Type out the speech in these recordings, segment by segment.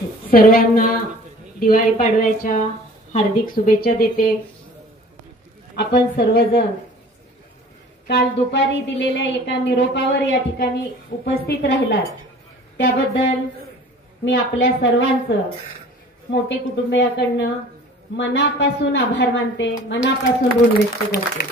सर्वांना दिवाळी पाडव्याच्या हार्दिक शुभेच्छा देते। आपण सर्वजण काल दुपारी दिलेल्या एका निरोपावर या ठिकाणी उपस्थित राहिलात, त्याबद्दल मी आपल्या सर्वांचं मोठे कुटुंबियाकडनं मनापासून आभार मानते, मनापासून ऋण व्यक्त करते।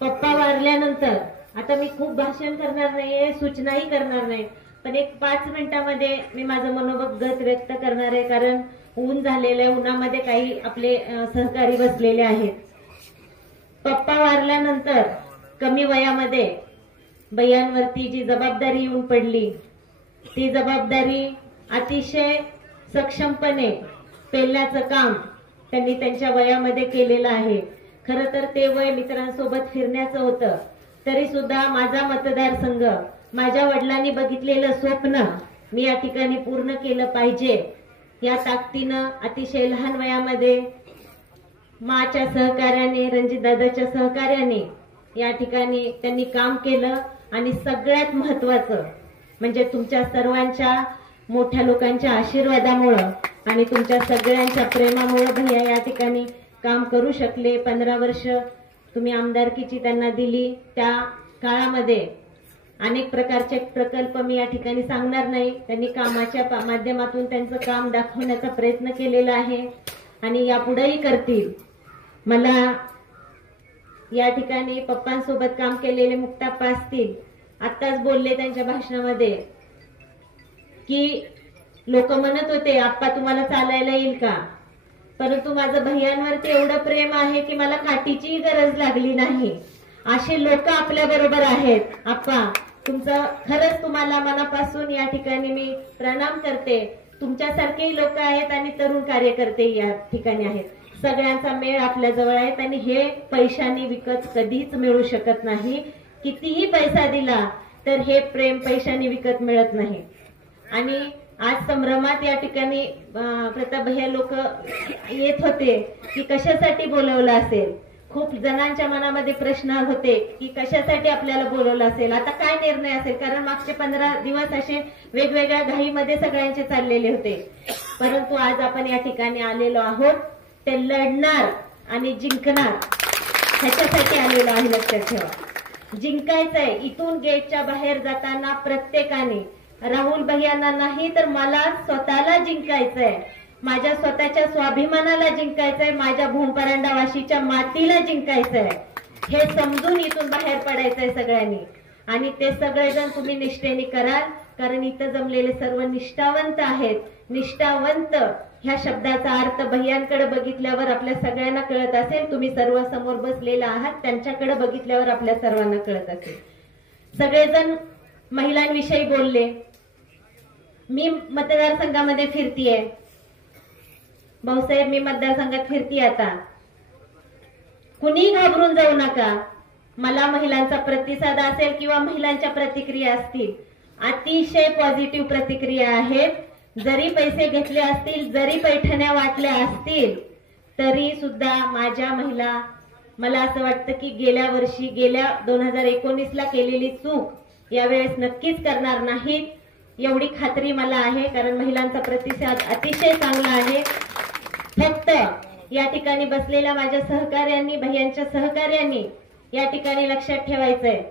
पप्पा वारल्यानंतर आता मी खूप भाषण करणार नाहीये, सूचनाही करणार नाही, पण एक 5 मिनिटांमध्ये मी माझं मनोगत व्यक्त करणार आहे, कारण ऊन झालेलं आहे, उन्हामध्ये काही आपले सहकारी बसलेले आहेत। पप्पा वारल्यानंतर कमी वयामध्ये बायांवरती जी जबाबदारी येऊन पडली, ती जबाबदारी अतिशय सक्षमपणे पेलण्याचं काम त्यांनी त्यांच्या वयामध्ये केलेलं आहे। खरं तर ते वय मित्रांसोबत फिरण्याचं होतं, तरी सुद्धा माझा मतदारसंघ, माझ्या वडिलांनी बघितलेलं स्वप्न मी या ठिकाणी पूर्ण केलं पाहिजे या ताकदीनं अतिशय लहान वयामध्ये माच्या सहकार्याने, रणजितदादाच्या सहकार्याने या ठिकाणी त्यांनी काम केलं। आणि सगळ्यात महत्त्वाचं म्हणजे तुमच्या सर्वांच्या मोठ्या लोकांच्या आशीर्वादामुळे आणि तुमच्या सगळ्यांच्या प्रेमामुळे भैया या ठिकाणी काम करू शकले। 15 वर्ष तुम्ही आमदारकीची त्यांना दिली, त्या काळामध्ये अनेक प्रकारचे प्रकल्प मी या ठिकाणी सांगणार नाही, त्यांनी कामाच्या माध्यमातून त्यांचं काम दाखवण्याचा प्रयत्न केलेला आहे आणि यापुढेही करतील। मला या ठिकाणी पप्पांसोबत काम केलेले मुक्ताप्पा असतील, आत्ताच बोलले त्यांच्या भाषणामध्ये की लोक म्हणत होते आप्पा तुम्हाला चालायला येईल का, परंतु माझं भैयांवरती एवढं प्रेम आहे की मला काठीचीही गरज लागली नाही। असे लोक आपल्या बरोबर आहेत। आप्पा तुमचं खरंच तुम्हाला मनापासून या ठिकाणी मी प्रणाम करते। तुमच्यासारखेही लोक आहेत आणि तरुण कार्यकर्ते या ठिकाणी आहेत, सगळ्यांचा मेळ आपल्या जवळ आहे आणि हे पैशाने विकत कधीच मिळू शकत नाही। कितीही पैसा दिला तर हे प्रेम पैशाने विकत मिळत नाही। आणि आज संभ्रमात या ठिकाणी प्रताप भैया लोक येत होते की कशासाठी बोलवलं असेल, खूप जणांच्या मनामध्ये प्रश्न होते की कशासाठी आपल्याला बोलवलं असेल, आता काय निर्णय असेल, कारण मागचे 15 दिवस असे वेगवेगळ्या घाईमध्ये सगळ्यांचे चाललेले होते। परंतु आज आपण या ठिकाणी आलेलो आहोत, ते लढणार आणि जिंकणार ह्याच्यासाठी आलेलो आहे। लक्षात ठेवा, जिंकायचंय। इथून गेटच्या बाहेर जाताना प्रत्येकाने राहुल भैयांना नाही तर मला स्वतःला जिंकायचंय, माझ्या स्वतःच्या स्वाभिमानाला जिंकायचंय, माझ्या भूमपरांडा वाशीच्या मातीला जिंकायचंय, हे समजून इथून बाहेर पडायचंय सगळ्यांनी। आणि ते सगळेजण तुम्ही निष्ठेने कराल, कारण इथं जमलेले सर्व निष्ठावंत आहेत। निष्ठावंत ह्या शब्दाचा अर्थ भैयांकडे बघितल्यावर आपल्या सगळ्यांना कळत असेल, तुम्ही सर्व समोर बसलेला आहात त्यांच्याकडे बघितल्यावर आपल्या सर्वांना कळत असेल। सगळेजण महिलांविषयी बोलले, मी मतदारसंघामध्ये फिरतीये भाऊसाहेब, मी मतदारसंघात फिरतीये, आता कुणी घाबरून जाऊ नका। मला महिलांचा प्रतिसाद असेल किंवा महिलांच्या प्रतिक्रिया असतील, अतिशय पॉझिटिव्ह प्रतिक्रिया आहेत। जरी पैसे घेतले असतील, जरी पैठण्या वाटल्या असतील, तरी सुद्धा माझ्या महिला, मला असं वाटतं की गेल्या वर्षी 2019ला केलेली चूक यावेळेस नक्कीच करणार नाहीत, एवढी खात्री मला आहे, कारण महिलांचा प्रतिसाद अतिशय चांगला आहे। फक्त या ठिकाणी बसलेल्या माझ्या सहकार्यांनी, भैयांच्या सहकार्यांनी या ठिकाणी लक्षात ठेवायचंय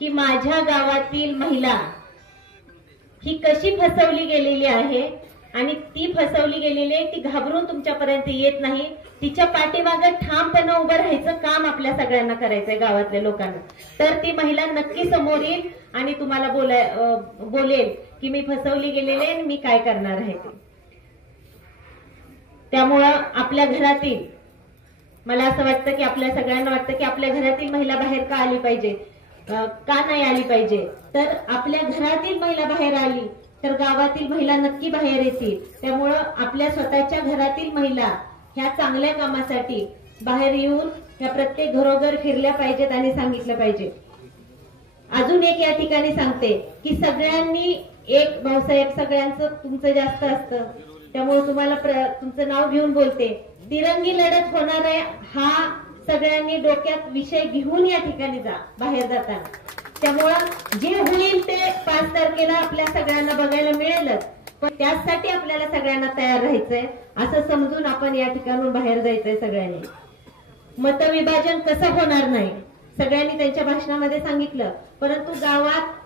की माझ्या गावातील महिला ही कशी फसवली गेलेली आहे आणि ती फसवली गेलेली आहे, ती घाबरून तुमच्यापर्यंत येत नाही, तिच्या पाठीमागे ठामपणे उभं राहायचं काम आपल्या सगळ्यांना करायचंय, गावातल्या लोकांना। तर ती महिला नक्की समोर येईल आणि तुम्हाला बोलेल की मी फसवली गेलेली आहे आणि मी काय करणार आहे ते। त्यामुळं आपल्या घरातील, मला असं वाटतं की आपल्या सगळ्यांना वाटतं की आपल्या घरातील महिला बाहेर का आली पाहिजे, का नाही आली पाहिजे, तर आपल्या घरातील महिला बाहेर आली तर गावातील महिला नक्की बाहेर येतील। त्यामुळं आपल्या स्वतःच्या घरातील महिला ह्या चांगल्या कामासाठी बाहेर येऊन ह्या प्रत्येक घरोघर फिरल्या पाहिजेत आणि सांगितलं पाहिजे। अजून एक या ठिकाणी सांगते की सगळ्यांनी एक, भाऊसाहेब सगळ्यांचं तुमचं जास्त असतं त्यामुळे तुम्हाला तुमचं नाव घेऊन बोलते, तिरंगी लढत होणार आहे हा सगळ्यांनी डोक्यात विषय घेऊन या ठिकाणी जा बाहेर जाताना। त्यामुळे जे होईल ते 5 तारखेला आपल्या सगळ्यांना बघायला मिळेलच, पण त्यासाठी आपल्याला सगळ्यांना तयार राहायचंय, असं समजून आपण या ठिकाणून बाहेर जायचंय सगळ्यांनी. मतविभाजन कसं होणार नाही सगळ्यांनी त्यांच्या भाषणामध्ये सांगितलं, परंतु गावात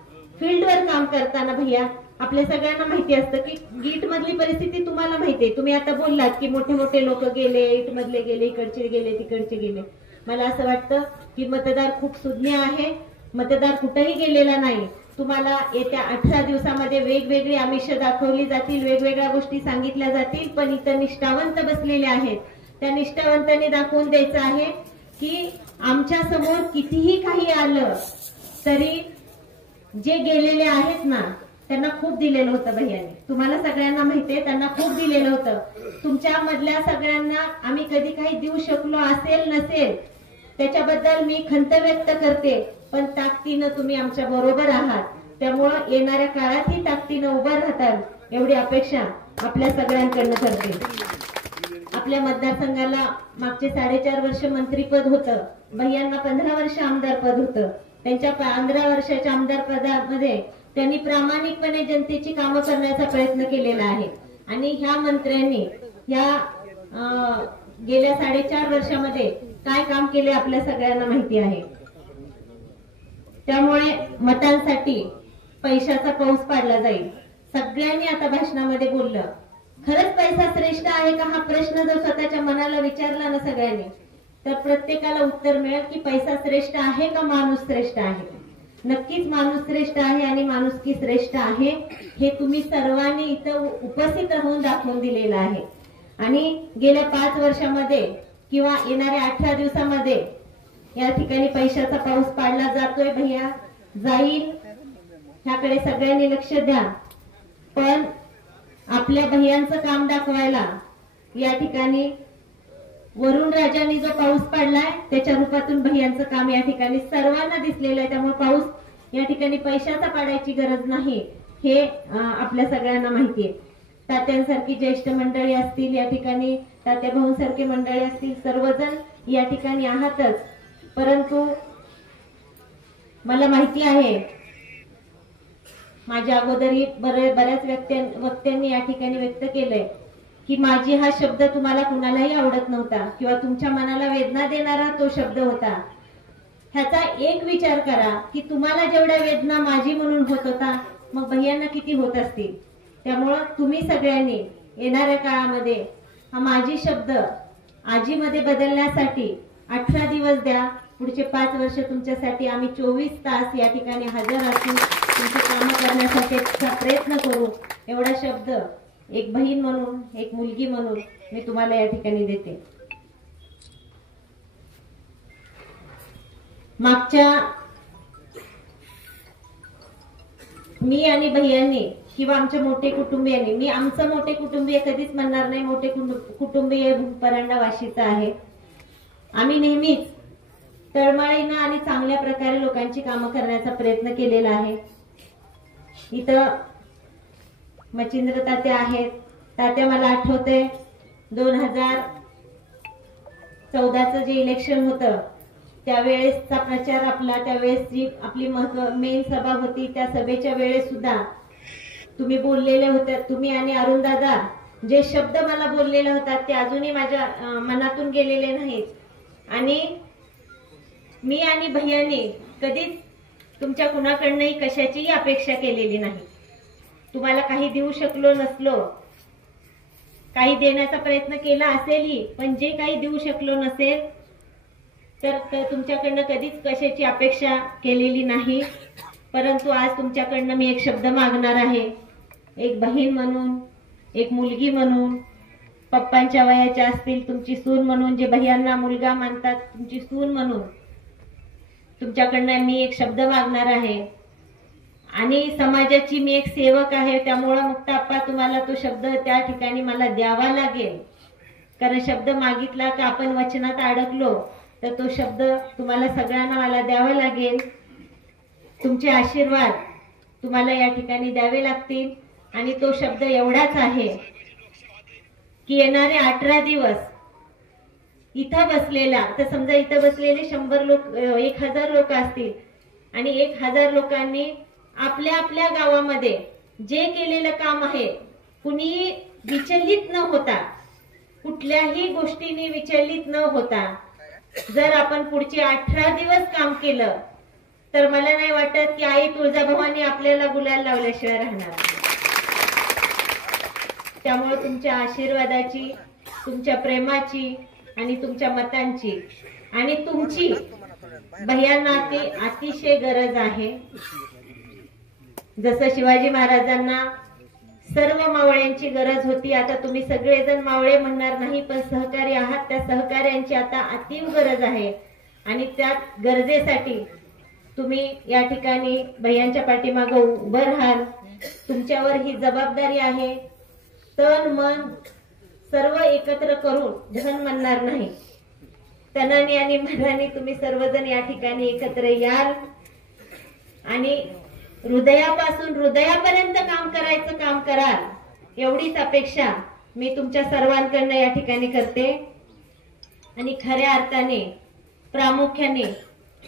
फील्डवर काम करताना भैया आपल्या सगळ्यांना माहिती असतं की गीट मधली परिस्थिती तुम्हाला माहिती आहे. तुम्ही आता बोललात की मोठे मोठे लोक गेले, ईट मधले गेले, इकडचे गेले, तिकडचे गेले. मला असं वाटतं की मतदार खूप सुज्ञ आहे, मतदार कुठेही गेलेला नाही. तुम्हाला येत्या 18 दिवसामध्ये वेगवेगळी आमिष दाखवली जातील, वेगवेगळ्या गोष्टी सांगितल्या जातील, पण इथं निष्ठावंत बसलेले आहेत. त्या निष्ठावंतांनी दाखवून द्यायचं आहे की आमच्या समोर कितीही काही आलं तरी जे गेलेले आहेत ना त्यांना खूप दिलेलं होतं भैयाने. तुम्हाला सगळ्यांना माहितीये त्यांना खूप दिलेलं होतं. तुमच्या मधल्या सगळ्यांना आम्ही कधी काही देऊ शकलो असेल नसेल त्याच्याबद्दल मी खंत व्यक्त करते, पण ताकदीनं तुम्ही आमच्या बरोबर आहात. त्यामुळं येणाऱ्या काळातही ताकदीनं उभं राहताल एवढी अपेक्षा आपल्या सगळ्यांकडनं करते. आपल्या मतदारसंघाला मागचे 4.5 वर्ष मंत्रीपद होतं, भैयांना 15 वर्ष आमदार पद होतं. त्यांच्या 15 वर्षाच्या आमदार पदामध्ये त्यांनी प्रामाणिकपणे जनतेची कामं करण्याचा प्रयत्न केलेला आहे. आणि ह्या मंत्र्यांनी ह्या गेल्या 4.5 वर्षामध्ये काय काम केले आपल्या सगळ्यांना माहिती आहे. त्यामुळे मतांसाठी पैशाचा पाऊस पाडला जाईल. सगळ्यांनी आता भाषणामध्ये बोललं, खरंच पैसा श्रेष्ठ आहे का हा प्रश्न जर स्वतःच्या मनाला विचारला ना सगळ्यांनी तर प्रत्येकाला उत्तर मिळेल की पैसा श्रेष्ठ आहे का माणूस श्रेष्ठ आहे. नक्कीच माणूस श्रेष्ठ आहे आणि माणुसकी श्रेष्ठ आहे हे तुम्ही सर्वांनी इथं उपस्थित राहून दाखवून दिलेलं आहे. आणि गेल्या 5 वर्षामध्ये किंवा येणाऱ्या 18 दिवसामध्ये या ठिकाणी पैशाचा पाऊस पाडला जातोय भैया, जाईल. ह्याकडे सगळ्यांनी लक्ष द्या. पण आपल्या भैयांचं काम दाखवायला या ठिकाणी वरुण राजांनी जो पाऊस पाडलाय त्याच्या रूपातून भैयांचं काम या ठिकाणी सर्वांना दिसलेलं आहे. त्यामुळे पाऊस या ठिकाणी पैशाचा पाडायची गरज नाही हे आपल्या सगळ्यांना माहिती आहे. तात्यांसारखी ज्येष्ठ मंडळी असतील या ठिकाणी, तात्या भाऊंसारखी मंडळी असतील, सर्वजण या ठिकाणी आहातच. परंतु मला माहिती आहे माझ्या अगोदरही बऱ्याच वक्त्यांनी या ठिकाणी व्यक्त केलंय की माझी हा शब्द तुम्हाला कुणालाही आवडत नव्हता किंवा तुमच्या मनाला वेदना देणारा तो शब्द होता. ह्याचा एक विचार करा की तुम्हाला जेवढ्या वेदना माझी म्हणून होत होता मग भैयांना किती होत असतील. त्यामुळं तुम्ही सगळ्यांनी येणाऱ्या काळामध्ये हा माझी शब्द आजीमध्ये बदलण्यासाठी 18 दिवस द्या. पुढचे 5 वर्ष तुमच्यासाठी आम्ही 24 तास या ठिकाणी हजर असून तुमचे काम करण्यासाठी प्रयत्न करू. एवढा शब्द एक बहीण म्हणून, एक मुलगी म्हणून मी तुम्हाला या ठिकाणी देते. मागच्या मी आणि भैयांनी किंवा आमच्या मोठे कुटुंबियांनी, मी आमचं मोठे कुटुंबीय कधीच म्हणणार नाही, मोठे कुटुंबीय परांडा वाशीचा आहे. आम्ही नेहमीच तळमळीनं आणि चांगल्या प्रकारे लोकांची कामं करण्याचा प्रयत्न केलेला आहे. इथं मच्छिंद्र तात्या आहेत. तात्या मला आठवतंय 2014चं जे इलेक्शन होतं त्यावेळेसचा प्रचार आपला, त्यावेळेस जी आपली मेन सभा होती त्या सभेच्या वेळेस सुद्धा तुम्ही बोललेले होते. तुम्ही आणि अरुण दादा जे शब्द मला बोललेले होतात ते अजूनही माझ्या मनातून गेलेले नाहीत. आणि मी आणि भैयानी कधीच तुमच्या कुणाकडनंही कशाचीही अपेक्षा केलेली नाही. तुम्हाला काही देऊ शकलो नसलो, काही देण्याचा प्रयत्न केला असेलही, पण जे काही देऊ शकलो नसेल तर तुमच्याकडनं कधीच कशाची अपेक्षा केलेली नाही. परंतु आज तुमच्याकडनं मी एक शब्द मागणार आहे. एक बहीण म्हणून, एक मुलगी म्हणून, पप्पांच्या वयाच्या असतील तुमची सून म्हणून, जे भैयांना मुलगा मानतात तुमची सून म्हणून तुमच्याकडनं मी एक शब्द मागणार आहे. आणि समाजाची मी एक सेवक आहे. त्यामुळे मुक्ताप्पा तुम्हाला तो शब्द त्या ठिकाणी मला द्यावा लागेल. कारण शब्द मागितला का आपण वचनात अडकलो तर तो शब्द तुम्हाला सगळ्यांना मला द्यावा लागेल. तुमचे आशीर्वाद तुम्हाला या ठिकाणी द्यावे लागतील. आणि तो शब्द एवढाच आहे की येणारे 18 दिवस इथं बसलेला, तर समजा इथं बसलेले 100 लोक, 1000 लोक असतील आणि 1000 लोकांनी आपल्या आपल्या गावामध्ये जे केलेलं काम आहे कुणी विचलित न होता, कुठल्याही गोष्टीने विचलित न होता जर आपण पुढचे 18 दिवस काम केलं तर मला नाही वाटत की आई तुळजाभवानी आपल्याला गुलाल लावल्याशिवाय राहणार. त्यामुळे तुमच्या आशीर्वादाची, तुमच्या प्रेमाची आणि तुमच्या मतांची आणि तुमची भैयांना अतिशय गरज आहे. जसं शिवाजी महाराजांना सर्व मावळ्यांची गरज होती, आता तुम्ही सगळेजण मावळे म्हणणार नाही पण सहकारी आहात, त्या सहकार्यांची आता अतीव गरज आहे. आणि त्या गरजेसाठी तुम्ही या ठिकाणी भैयांच्या पाठीमागे उभं राहाल. तुमच्यावर ही जबाबदारी आहे. तन मन सर्व एकत्र करून धन म्हणणार नाही, तनाने आणि मनाने तुम्ही सर्वजण या ठिकाणी एकत्र याल आणि हृदयापासून हृदयापर्यंत काम करायचं काम कराल, एवढीच अपेक्षा मी तुमच्या सर्वांकडनं या ठिकाणी करते. आणि खऱ्या अर्थाने प्रामुख्याने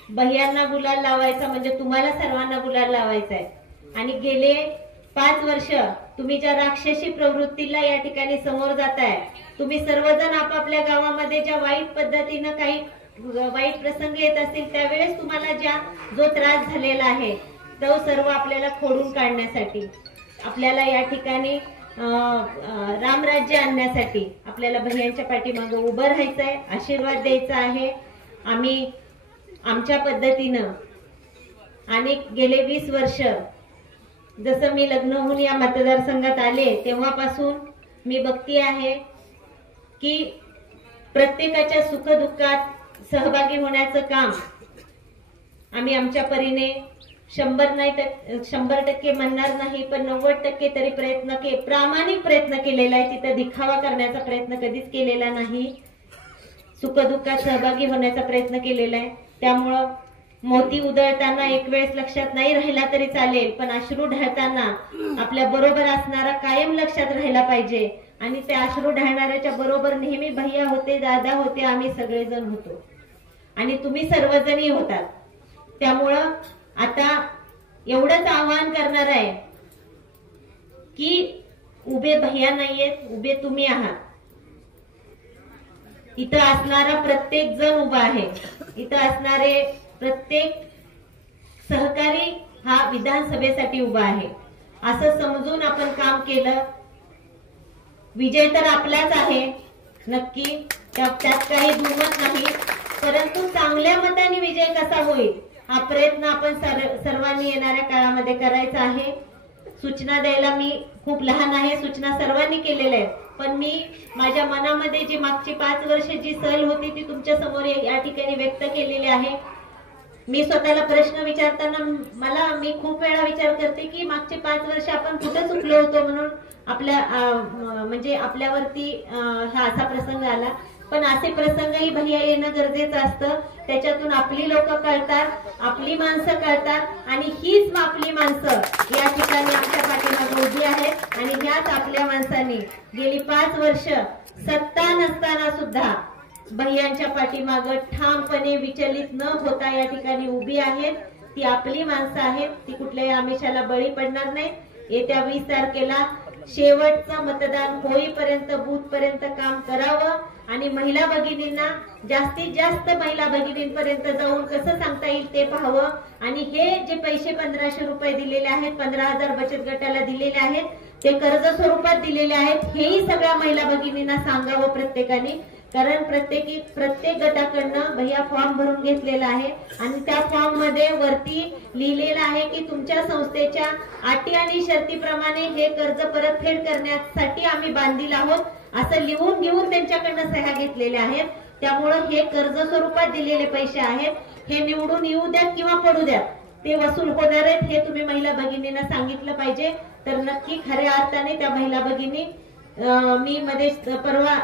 भैयांना गुलाल लावायचा म्हणजे तुम्हाला सर्वांना गुलाल लावायचा आहे. आणि गेले 5 वर्ष तुम्ही ज्या राक्षसी प्रवृत्तीला या ठिकाणी समोर जाताय, तुम्ही सर्वजण आपापल्या गावामध्ये ज्या वाईट पद्धतीनं काही वाईट प्रसंग येत असतील त्यावेळेस तुम्हाला जो त्रास झालेला आहे तो सर्व आपल्याला खोडून काढण्यासाठी, आपल्याला या ठिकाणी रामराज्य आणण्यासाठी आपल्याला भैयांच्या पाठीमागे उभं राहायचंय, आशीर्वाद द्यायचा आहे. आम्ही आमच्या पद्धतीनं आणि गेले 20 वर्ष जसं मी लग्न होऊन या मतदारसंघात आले तेव्हापासून मी बघती आहे की प्रत्येकाच्या सुखदुःखात सहभागी होण्याचं काम आम्ही आमच्या परीने 100% म्हणणार नाही पण 90% तरी प्रामाणिक प्रयत्न केलेला आहे. तिथं दिखावा करण्याचा प्रयत्न कधीच केलेला नाही. सुखदुःखात सहभागी होण्याचा प्रयत्न केलेला आहे. त्यामुळं मोती उधळताना एक वेळेस लक्षात नाही राहिला तरी चालेल, पण अश्रू ढळताना आपल्या बरोबर असणारा कायम लक्षात राहिला पाहिजे. आणि त्या अश्रू ढळणाऱ्याच्या बरोबर नेहमी भैया होते, दादा होते, आम्ही सगळेजण होतो आणि तुम्ही सर्वजणही होतात. त्यामुळं आता एवढंच आवाहन करणार आहे की उभे भैया नाहीयेत, उभे तुम्ही आहात. इथं असणारा प्रत्येक जण उभा आहे. इथं असणारे प्रत्येक सहकारी हा विधानसभेसाठी उभा आहे असं समजून आपण काम केलं. विजय तर आपलाच आहे नक्की, त्यात काही दुमत नाही, परंतु चांगल्या मताने विजय कसा होईल हा प्रयत्न आपण सर्वांनी येणाऱ्या काळामध्ये करायचा आहे. सूचना द्यायला मी खूप लहान आहे, सूचना सर्वांनी केलेल्या आहेत, पण मी माझ्या मनामध्ये जी मागची 5 वर्ष जी सल होती ती तुमच्या समोर या ठिकाणी व्यक्त केलेली आहे. मी स्वतःला प्रश्न विचारताना मी खूप वेळा विचार करते की मागचे 5 वर्ष आपण कुठे चुकलो होतो म्हणून म्हणजे आपल्यावरती हा असा प्रसंग आला. पण असे प्रसंगही भैया येणं गरजेचं असतं. त्याच्यातून आपली लोक कळतात, आपली माणसं कळतात आणि हीच आपली माणसं या ठिकाणी आमच्या पाठीमागे उभी आहेत. आणि ह्याच आपल्या माणसांनी गेली 5 वर्ष सत्ता नसताना सुद्धा भैयांच्या पाठीमागे ठामपणे विचलित न होता या ठिकाणी उभी आहेत. ती आपली माणसं आहेत, ती कुठल्याही आमिषाला बळी पडणार नाही. येत्या 20 तारखेला शेवटचं मतदान होईपर्यंत बूथपर्यंत काम करावं आणि महिला भगिनींना जास्तीत जास्त महिला भगिनींपर्यंत जाऊन कसं सांगता येईल ते पाहावं. आणि हे जे पैसे 1500 रुपये दिलेले आहेत, 15,000 बचत गटाला दिलेले आहेत, ते कर्ज स्वरूपात दिलेले आहेत, हेही सगळ्या महिला भगिनींना सांगावं प्रत्येकाने. कारण प्रत्येक गटाकडनं भैया फॉर्म भरून घेतलेला आहे आणि त्या फॉर्म मध्ये वरती लिहिलेलं आहे की तुमच्या संस्थेच्या अटी आणि शर्तीप्रमाणे हे कर्ज परतफेड करण्यासाठी आम्ही बांधील आहोत असं लिहून घेऊन त्यांच्याकडनं सह्या घेतलेल्या आहेत. त्यामुळे हे कर्ज स्वरूपात दिलेले पैसे आहेत. हे निवडून येऊ द्यात किंवा पडू द्यात, ते वसूल होणार आहेत हे तुम्ही महिला भगिनींना सांगितलं पाहिजे. तर नक्की खऱ्या अर्थाने त्या महिला भगिनी, मी मध्ये परवा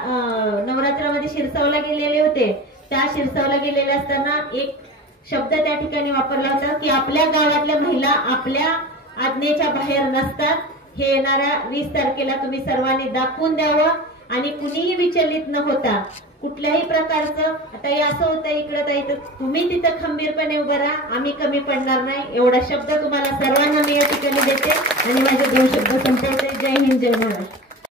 नवरात्रामध्ये शिरसावला गेलेले होते. त्या शिरसावला गेलेले असताना एक शब्द त्या ठिकाणी वापरला होता की आपल्या गावातल्या महिला आपल्या आज्ञेच्या बाहेर नसतात. हे येणाऱ्या 20 तारखेला तुम्ही सर्वांनी दाखवून द्यावं. आणि कुणीही विचलित न होता कुठल्याही प्रकारचं आता हे असं होतं इकडं ताई तर तुम्ही तिथं खंबीरपणे उभं राहा, आम्ही कमी पडणार नाही एवढा शब्द तुम्हाला सर्वांना मी या ठिकाणी देते आणि माझे 2 शब्द संपवते. जय हिंद, जय महाराष्ट्र.